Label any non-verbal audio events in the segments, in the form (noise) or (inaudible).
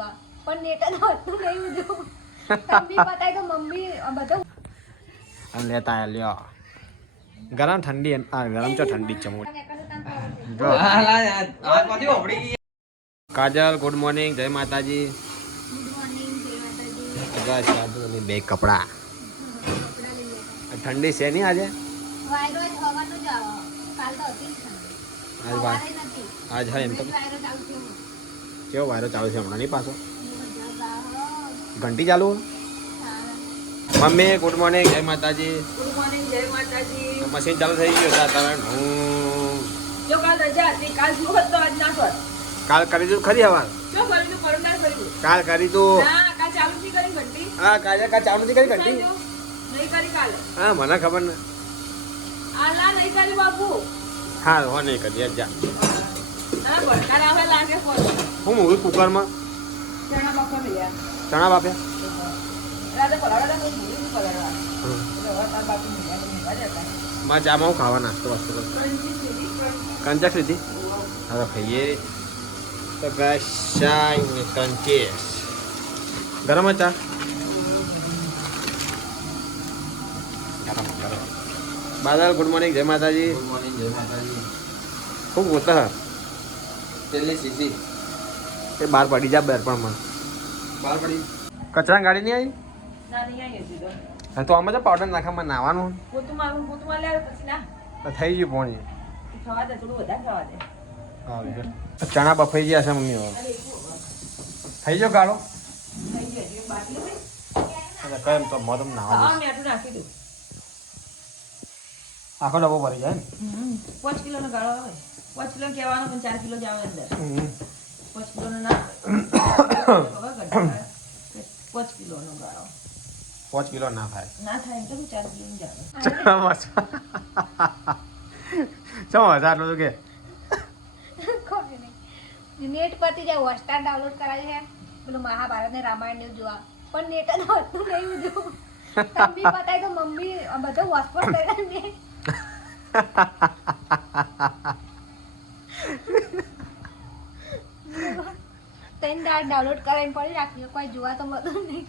જોવા પણ નેટ જ હતું નહીં બધું મમ્મી બતાય તો મમ્મી બધું અને લેતા લ્યો. ગરમ ઠંડી આ ગરમ છો ઠંડી જો કાજલ ગુડ મોર્નિંગ જય માતાજી ગુડ મોર્નિંગ જય માતાજી. બસ કાજલ અને બે કપડા. ઠંડી છે નહીં આજે? તો ઠંડી. આજ વા આજ હા એમ તો. કેવો વાયરો ચાલુ છે હમણાં નહીં પાછો? ઘંટી ચાલુ મમ્મી ગુડ મોર્નિંગ જય માતાજી. ગુડ મોર્નિંગ જય માતાજી. મશીન ચાલુ થઈ ગયું હતા હું જો કાલ રજા હતી કાલ શું હતો આજ ના કર કાલ કરી દઉં ખરી હવા? કરું કાલ કરી દઉં ના કાલ ચાલુ થી કરી ઘંટી? હા કાલે કાલ ચાલુ નથી કરી ઘંટી? નહીં કરી કાલે. હા મને ખબર ને આ ના નહીં કરી બાપુ. હા હો નહીં કરી જા. હું મૂવી કુકરમાં ચણા બાપ્યા માં જામાં હું ખાવા નાસ્તો વાસ્તો. કંચક લીધી હવે ખાઈએ. તો ગાય શાય ને કંચેસ ગરમ ચા? બાદલ ગુડ મોર્નિંગ જય માતાજી. ગુડ મોર્નિંગ જય માતાજી. ખૂબ હોતા છેલ્લી સીસી એ બહાર પડી જા બેર પણ બહાર બાર પડી. કચરા ગાડી નહીં આવી? ના નહીં આવી હા, તો. આમાં તો પાવડર નાખામાં નાવાનું? પોતું મારું પોતું માં લેવું પછી ના. તો થઈ ગયું પોણી. ખાવા દે થોડું વધારે ખાવા દે. ચણા બફાઈ ગયા છે મમ્મી હવે? થઈ ગયો ગાળો? કેમ તો મરમ નાવા નાખી દઉં આખો ડબ્બો ભરી જાય ને? પાંચ કિલોનો ગાળો આવે. પાંચ કિલો કહેવાનો પણ ચાર કિલો જ આવે અંદર. પાંચ કિલોનો ના. પાંચ કિલોનો ગાળો. પાંચ કિલો ના થાય. ના થાય તો ચાર કિલો જ આવે. ચમ હજારનું કે. નહીં. નેટ પરથી જાય હોટસ્ટાર ડાઉનલોડ કરાવી છે પેલું મહાભારત ને રામાયણ ને જોવા. પણ નેટ જ હોતું નહીં બધું મમ્મી બતાય તો મમ્મી બધું હોસ્પોટ કરીને ત્રણ દાડ ડાઉનલોડ કરાવીને પડી રાખી કોઈ જોવા તો બધું નહીં.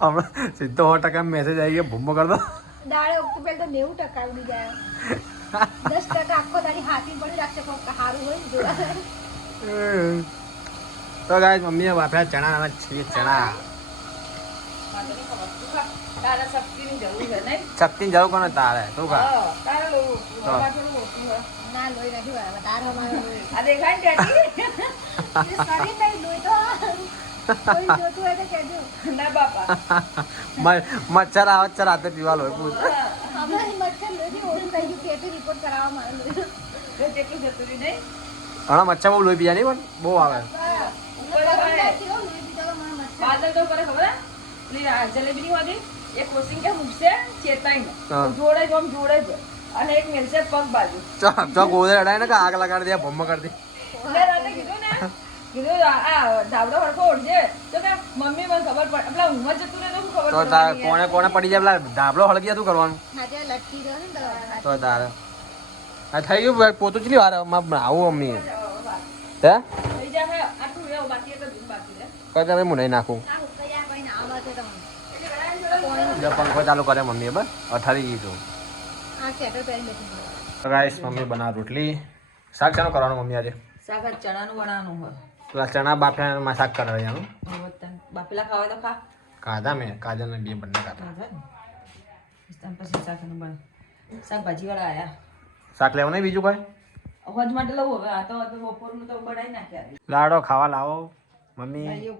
હમણાં સીધો સો ટકા મેસેજ આવી ગયો ભૂમો કરતો. વખતે પહેલા તો નેવું ટકા ઉડી જાય દસ ટકા આખો દાડી હાથી પડી રાખશે કોઈ સારું હોય જોવા. તો ગાય મમ્મીએ વાપર્યા ચણા છે ચણા મારે નહીં ખબર. તું ખા. તારા શક્તિની જરૂર છે નહીં? શક્તિની જરૂર કોને તારે? તું. કા તારે લોહી. થોડું ના લોહી નથી તારો મારો (laughs) લોહી. આ દેખાય ને (laughs) લોહી તો ના મચ્છર આવે છે રાતે પીવા લોહી પૂછ ઘણા મચ્છર બહુ લોહી પીયા નહીં પણ બહુ આવે. બાદલ તો કરે ખબર? હે? પેલી હોતી, એક કોચિંગ કે મૂકશે ચેતાઈને. જોડે જ આમ જોડે જ. અને એક મેલશે પગ બાજુ. ચો ચો ગોદરે અડાય ને કે આગ લગાડી દે ભમ્મ કરી દે. ઓલે રાતે કીધું ને કીધું આ ધાબડો હરખો ઓઢજે તો કે મમ્મી મને ખબર પડે પેલા જ જતું રહે તો ખબર તો તાર કોણે કોણે પડી જાય પેલા ધાબડો હળગી તું કરવાનું? આજે લટકી ગયો ને તો તાર. આ થઈ ગયું પોતું ચલી વાર આવું અમની હે? થઈ જાય આટલું રહેવું બાકી એક જ બાકી કઈ તમે હું નહીં નાખું આ ઉકળ્યા કઈ ના આવે છે તમને એટલે ઘણા જોડે જો પંખો ચાલુ કરે મમ્મીએ બસ. અઠારી દીધું ગાઈસ મમ્મી બના રોટલી. શાક ચાલો કરવાનું મમ્મી આજે? શાક ચણાનું બનાવવાનું હોય. પેલા ચણા બાફ્યા એમાં શાક કરવાનું બાફેલા ખાવા તો ખા. કાધા મેં કાજલ ને બે બંને કાધા પછી શાકનું શાકભાજી શાકભાજીવાળા આયા. શાક લેવું નહીં બીજું કઈ? અવાજ માટે લઉં હવે આ તો આ તો બપોરનું તો બનાવી નાખ્યા લાડો ખાવા લાવો. મમ્મી. (laughs)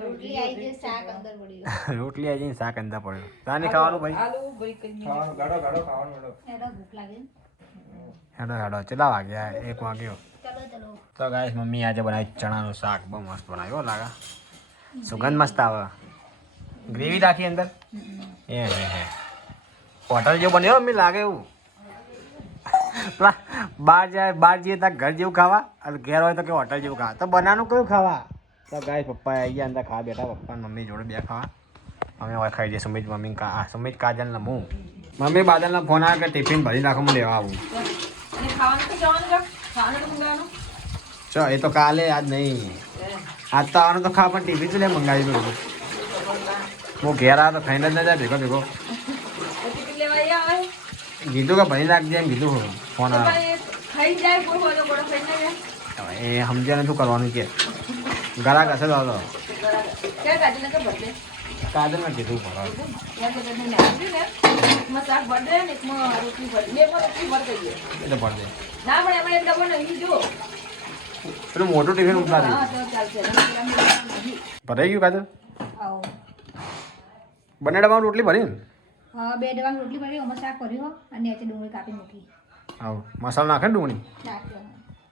રોટલી આવી ગયું. જઈને શાક અંદર પડ્યું. તાને ખાવાનું ભાઈ? આલુ ભાઈ કઈ ખાવાનું ગાડો ગાડો ખાવાનું હેડો ભૂખ લાગે ને. હેડો ચલા વાગ્યા એક વાગ્યો. ચલો ચલો. તો ગાઈસ મમ્મી આજે બનાવી ચણાનું શાક બહુ મસ્ત બનાવ્યો લાગા. સુગંધ મસ્ત આવે. ગ્રેવી રાખી અંદર? એ હે હે હોટલ જેવું બન્યો મમ્મી લાગે એવું. બહાર જાય બહાર જઈએ ત્યાં ઘર જેવું ખાવા અને ઘેર હોય તો કે હોટલ જેવું ખાવા. તો બનાવું કયું ખાવા? તો ગાય પપ્પા આવી ગયા અંદર ખાવા બેઠા. પપ્પા મમ્મી જોડે બે ખાવા અમે હવે ખાઈ જઈએ સુમિત મમ્મી કા આ સુમિત કાજલ ને હું મમ્મી બાદલનો ફોન આવે કે ટિફિન ભરી નાખો હું લેવા આવું. ચો એ તો કાલે આજ નહીં. આજ તો આવવાનું તો ખા પણ ટીવી જ લે મંગાવી દઉં હું ઘેર આવ્યો તો ખાઈને જ ના જાય ભેગો ભેગો. કીધું કે ભરી નાખજે એમ કીધું ફોન તો આવે. ભાઈ ખાઈ જાય કોઈ હોય તો ગોળો ખાઈને આવે. એ સમજ્યા શું કરવાનું કે. ગળા કસે બદલે કાજલ કીધું ને જો પેલું મોટું ટિફિન ઉતારી હા તો ચાલશે. એમાં પેલા નહીં. ભરાઈ ગયું કાજલ? આવો. બંને ડબ્બામાં રોટલી ભરી ને? બે ડબ્બા રોટલી ભરી શાક કર્યું અને ડુંગળી કાપી મૂકી. આવું. મસાલો નાખે ને ડુંગળી? નાખ્યો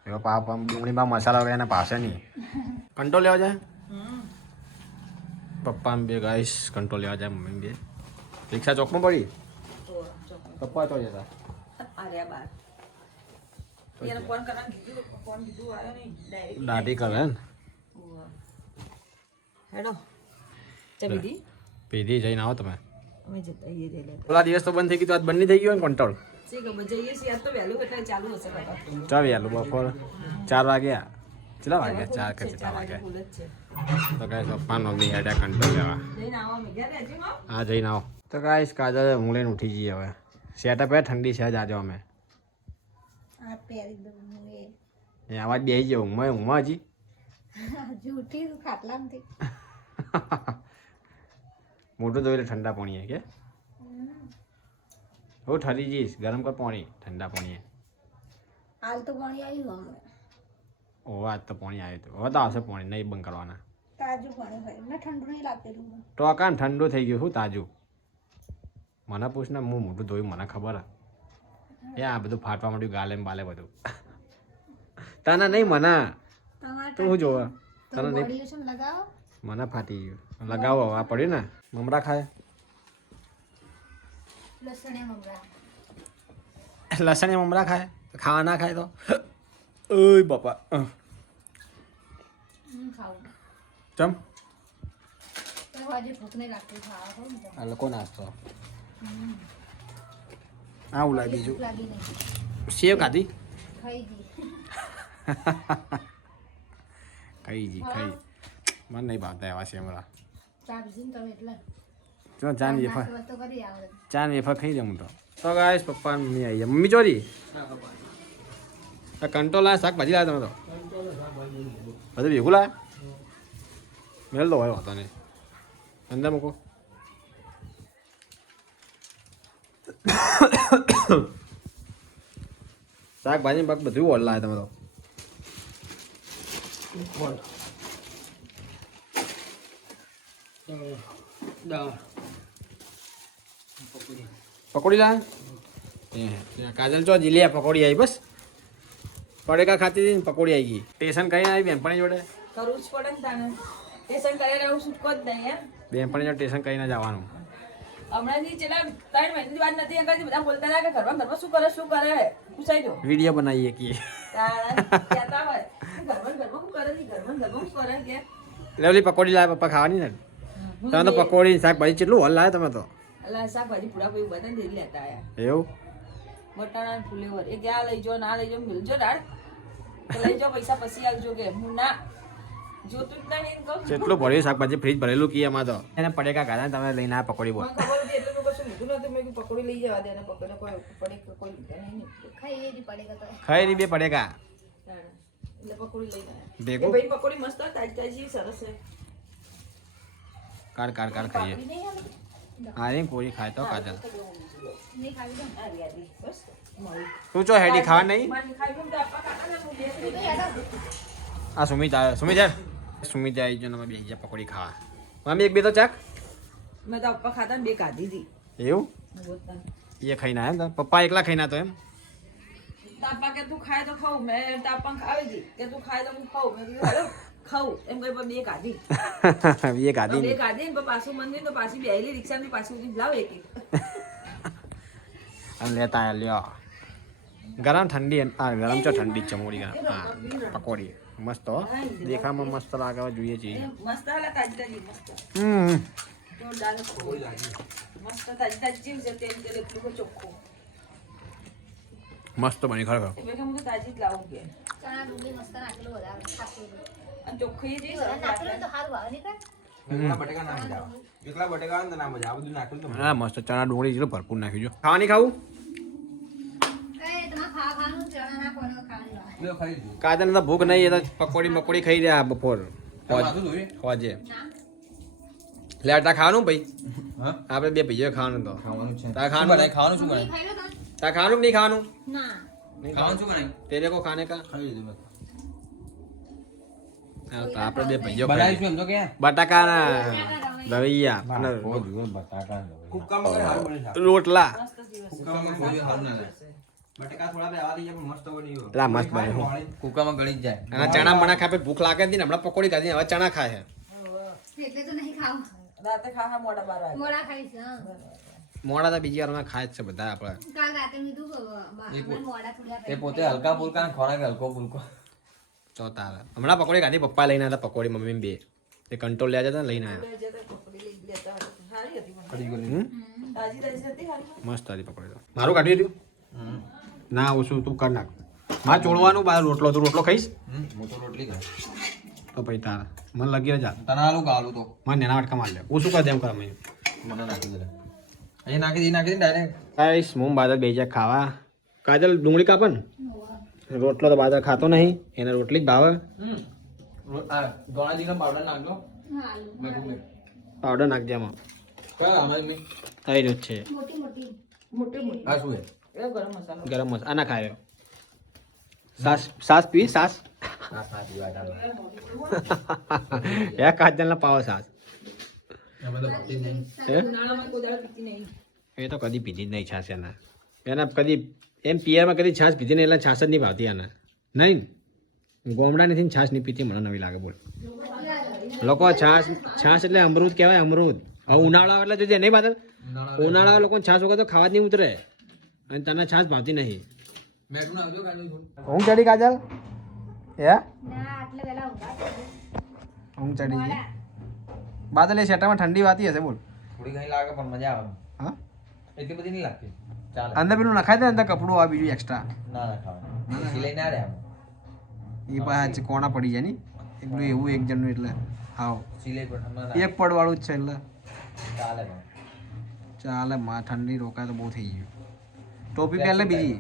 એવો પાપ આમ ડુંગળી બા મસાલા વગર એના પાસે નહીં. કંટ્રોલ લેવા જાય? પપ્પા બે ગાઈસ કંટ્રોલ લેવા જાય મમ્મી બે. રિક્ષા ચોકમાં પડી? પપ્પા તો જતા. દાઢી કરે ને. હેડો. પીધી? જઈને આવો તમે. પેલા દિવસ તો બંધ થઈ ગયું તો આજ બંધ થઈ ગયું ને કંટ્રોલ જઈએ તો વહેલું બપોર. ચાર વાગ્યા કેટલા વાગ્યા ચાર કે કેટલા વાગ્યા તો કાંઈ પપ્પા મમ્મી હેડ્યા કંટ્રોલ લેવા. હા. જઈને આવો. તો કાંઈ કાજલ હું લઈને ઉઠી જઈએ હવે. સેટઅપ હે? ઠંડી છે જ આજે અમે. અવાજ બે દઉં એ. એ આવાજ બેસી ગયો. ઊંઘમાં ઊંઘમાં હજી? (laughs) મોટું ખાટલામાંથી. મોટું ઠંડા પાણી કે? હું ઠરી જઈશ. ગરમ કર પાણી. ઠંડા પાણી હાલ તો પાણી આવ્યું હમણાં. ઓ આજ તો પાણી આવ્યું હતું. હવે તો આવશે પાણી નહીં બંધ કરવાના. તાજું પાણી હોય. મેં ઠંડુ નહીં લાગતું ટોકાન ઠંડુ થઈ ગયું. શું તાજું? મને પૂછ ને હું મોટું ધોયું મને ખબર હે. એ આ બધું ફાટવા માંડ્યું ગાલે બાલે બધું. તને નહીં મને. તો હું જોવે? તને નહીં? મને ફાટી ગયું. લગાવો આ પડ્યું ને. મમરા ખાય. લસણ એમ મમરા ખાય? ખાવા ના ખાય તો? ઓય બાપા. અહ. હું ખાવું ચમ. આ લોકો નાસ્તો. આવું લાગે બીજું. સેવ ખાધી? ખાઈ ગઈ. ખાઈ જી ખાઈ મને નહીં ભાવતા એવા સેમરા ચા તમે એટલે. ચો જાનવી વેફર જાનવી આવે ખાઈ જાઉં તો. તો ગાઈસ પપ્પા મમ્મી આવી ગયા. મમ્મી ચોરી આ કંટોલ આ શાકભાજી લાવ્યા તમે તો. બધું ભેગું લાવ્યા મેળ દો હોય વાંધો નહીં. અંદર મૂકો. શાકભાજી પાક બધું ઓલ લાવે તમે તો. પકોડી લા કાજલ ચો જીલિયા પકોડી આવી બસ. પડેકા ખાતી હતી પકોડી આવી ગઈ. ટેશન કરીને આવી બેનપણી જોડે? કરવું જ પડે ને તાને ટેશન કરે રહેવું છૂટકો જ નહીં એમ. બેનપણી જોડે સ્ટેશન કરીને જવાનું હમણાંથી છેલ્લા ત્રણ મહિનાની વાત નથી અંકલ બધા બોલતા હતા કે ઘરમાં ઘરમાં શું કરે શું કરે? પૂછાઈ દો. વીડિયો બનાવીએ કે. કહેતા હોય. ઘરમાં ઘરમાં શું કરે ઘરમાં ઘરમાં શું કરે કે લેવલી પકોડી લાવે પપ્પા ખાવાની ને. તમે તો પકોડી શાકભાજી કેટલું હલ લાવે તમે તો. અલા શાકભાજી પૂરા પૂરી બધા ને લેતા આયા. એવું? બટાણા ફુલેવર. એ ક્યાં લઈ જાઓ ના લઈ જાઓ મિલજો તો લઈ જો પૈસા પછી આવજો કે. હું ના જોતું જ નહીં કેટલું ભર્યું શાકભાજી ફ્રીજ ભરેલું કી એમાં તો? એને પડેકા ને તમે લઈને આ પકોડી બોલ. ખબર હતી એટલે કશું લીધું નતું મેં પકોડી લઈ જવા દે અને પકોડે કોઈ પડે કોઈ લીધા નહીં ખાઈ એ જ તો. ખાઈ ની બે પડેકા. એટલે પકોડી લઈ ગયા ભેગું? ભાઈ પકોડી મસ્ત તાજી તાજી સરસ છે. કાર કાર કાર ખાઈએ. પાપડી નહીં આવે હા એ કોરી ખાય તો કાજલ નહીં ખાવી દો આ રહ્યા રી, બસ મળી. તું ચો હેડી ખાવા નહીં મારી ખાઈ લઉં તો આપવા કાકા ને હું બે તો થઈ યાદ આવ. આ સુમિત આવે સુમિત યાર સુમિત આવી ગયો ને અમે બે ગયા પકોડી ખાવા મમ્મી એક બે તો ચાક મેં તો અપ્પા ખાતા ને બે ખાધી હતી એવું બોલતા. એ ખાઈને આવ્યા ને પપ્પા એકલા ખાઈને તો એમ તાપા કે તું ખાય તો ખાઉં મેં તાપા ખાવી હતી કે તું ખાય તો હું ખાઉં મેં કીધું એમ કહી બે કાઢી (laughs) બે કાઢી બે કાઢી ને પાછું મંદિર તો પાછી બેહેલી રિક્ષા ની પાછી ઉઠી લાવ એક. એક (laughs) અને લેતા લ્યો. ગરમ ઠંડી આ ગરમ છો ઠંડી છે ચમોડી ગરમ. હા પકોડી. મસ્ત હો. દેખામાં મસ્ત લાગે જોઈએ છીએ. મસ્ત હાલા તાજી તાજી મસ્ત. હમ. મસ્ત તાજી તાજી ચીજ છે તેલ તેલ એટલું ચોખ્ખું. મસ્ત બની ખરેખર. તાજી જ લાવું કે. ચણા ડુંગળી મસ્ત નાખેલું વધારે. ખાતું હતું. અને ચોખ્ખી જે વધારે નાખેલું તો સારું આવે નહીં કાં? એકલા બટેકા ના મજા આવે એકલા બટેકા આવે ને તો ના મજા આવે. આ બધું નાખેલું તો મજા હા મસ્ત ચણા ડુંગળી જેટલું ભરપૂર નાખ્યું છે ખાવાની ખાવું એ તમારે ખાવા ખાવાનું ચણા નાખવાનું ખાવાની વાત. આવે. લ્યો, ખાઈ લીધું. કાજલ તો ભૂખ નહીં એ તો પકોડી મકોડી ખાઈ રહ્યા બપોર તારે માથું ધોયું? હોજે ના લે આટા ખાવાનું ભાઈ હા? આપણે બે ભાઈઓ ખાવાનું તો ખાવાનું છે. તારે શું ખાવાનું? બનાય? ખાવાનું શું ડુંગળી બનાય? ખાઈ લો તમે? તારે ખાવાનું કે નહીં ખાવાનું ના ખાવાનું શું બનાય? તેરે કો ખાને કા ખાઈ લીધું મેં. હા, તો આપણે બે ભાઈઓ બનાવીશું એમ તો કે? અને. રોટલા ચણા મણા ખાપે ભૂખ લાગે જ નહીં ને હમણાં પકોડી ખાધી હવે ચણા ખાય છે. એટલે તો નહીં ખાવું. રાતે ખા ખા મોડા તો બીજી વારમાં ખાય છે બધા આપણે. એ પોતે હલકા ફુલકા ખોરાક હલકો ફુલકો. તો તારે. હમણાં પકોડી ખાધી પપ્પા લઈને આવ્યા હતા પકોડી મમ્મી બે. તે કંટ્રોલ લેવા જતા લઈને આવ્યા મસ્ત હતી પકોડી તો. મારું કાઢી દીધું ના ઓછું તું કર નાખ. મારે ચોળવાનું બાર રોટલો તું રોટલો ખાઈશ? હું તો રોટલી ખાઈશ. તો પછી તારા. મને લગી જા તને આલું કાલું તો? મને નેના વાટકા માર લે. ઓછું કર કરે કર મને. નાખી દે અહીં નાખી દે નાખી દે ડાયરેક્ટ ગાઈસ મોમ બાદ બે જા ખાવા. કાજલ ડુંગળી કાપન રોટલો તો બાદલ ખાતો નહીં એને રોટલી જ ભાવે. હમ. રો- આ ગોળાજીનો પાવડર નાખજો. આમાં. કયો આમાં મેં? થઈ રહ્યું જ છે. મોટી મોટી. મોટી મોટી. આ શું છે? એ ગરમ મસાલો. આના ખાયો. સાસ સાસ પી સાસ. એ કાજલ ના પાવો સાસ. એ તો કદી પીધી જ નહીં છાસ એના. એના કદી એમ પિયરમાં કદી છાશ પીધી નહીં એટલે છાશ જ નહીં ભાવતી આને. નહીં? ગોમડાની થી છાશ નહીં પીતી મને નવી લાગે બોલ. લોકો છાશ છાશ એટલે અમૃત કહેવાય અમૃત. હવે ઉનાળો આવે એટલે જોજે નહીં બાદલ ઉનાળા લોકો લોકોને છાશ વગર તો ખાવા જ નહીં ઉતરે. અને તને છાશ ભાવતી નહીં. હું. ચડી કાજલ? હે? ના આટલે વેલા ઊંઘા ઊંઘ ચડી ગઈ. બાદલ એ શેટામાં ઠંડી વાતી હશે બોલ. થોડી ઘણી લાગે પણ મજા આવે. હા? એટલી બધી નહીં લાગતી. અંદર પેલું નખાય દે અંદર કપડું આવે બીજું એક્સ્ટ્રા ના નખાવે સિલાઈ ના રે એ પાછા કોણા પડી જાય ની એટલું એવું એક જણનું એટલે સિલાઈ પણ ના- એક પડવાળું જ છે એટલે. ચાલે ચાલે માં ઠંડી રોકાય તો બહુ થઈ ગયું. ટોપી પહેલે બીજી.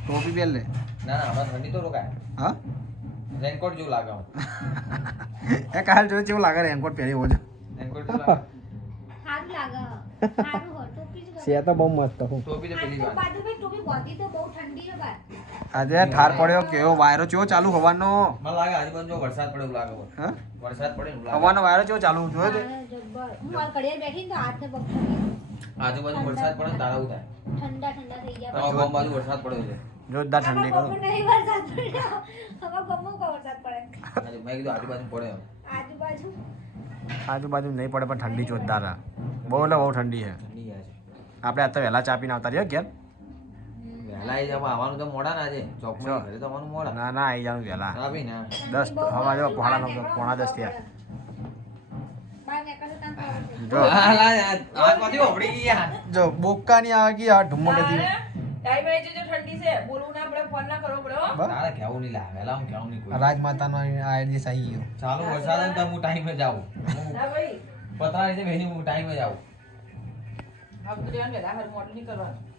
ટોપી પહેલે ના ના હમણાં ઠંડી તો રોકાય. હા? રેનકોટ જેવું લાગે (laughs) એ કાલ જોયું કેવું લાગે રેનકોટ પહેરી હોજો. રેનકોટ જેવું લાગે? (laughs) સારું લાગે. સારું જ છે તો બહુ મસ્ત હું આજે ઠાર પડ્યો કેવો વાયરો ચેવો ચાલુ હવાનો? મને લાગે આજુબાજુ જો વરસાદ પડે એવું લાગે હા? વરસાદ પડે એવું લાગે. હવાનો વાયરો ચેવો ચાલુ જોયો તે? હું મારા ઘડિયાળ બેઠી તો હાથને પગ આજુબાજુ વરસાદ પડે તારા એવું ઠંડા ઠંડા થઈ ગયા. તમારા બાજુ વરસાદ પડ્યો છે. જોરદાર ઠંડી કરો. નહીં વરસાદ પડ્યો આમાં ગમો કો વરસાદ પડે. મેં કીધું આજુબાજુ પડે આજુબાજુ. આજુબાજુ નહીં પડે પણ ઠંડી જોરદાર હે. બહુ એટલે બહુ ઠંડી છે. આપણે આ તો વહેલા ચા પીને આવતા રહ્યો ઘેર વહેલા આવી જવા આવવાનું તો મોડા ના છે. ચોકમાં ઘરે તો આવવાનું મોડા. ના ના આવી જવાનું વહેલા. હા ભાઈ ના દસ હવા જો પોણા નવ પોણા દસ થયા. જો. બોકા ની આવે કે આ ઢુમ્મો કેતી ટાઈમ આવી જજો ઠંડી છે બોલવું ના પડે ફોન ના કરવો પડે તારે કહેવું નહીં લા વહેલા હું કહેવું નહીં કોઈ. રાજમાતા નો આઈડીએસ આવી ગયો. ચાલુ વરસાદ તો હું ટાઈમે જાઉં. ના ભાઈ. પતરા રીતે વહેલી હું ટાઈમે જાઉં. આ બધું રહેવાનું વહેલા હારું મોડું નહીં કરવાનું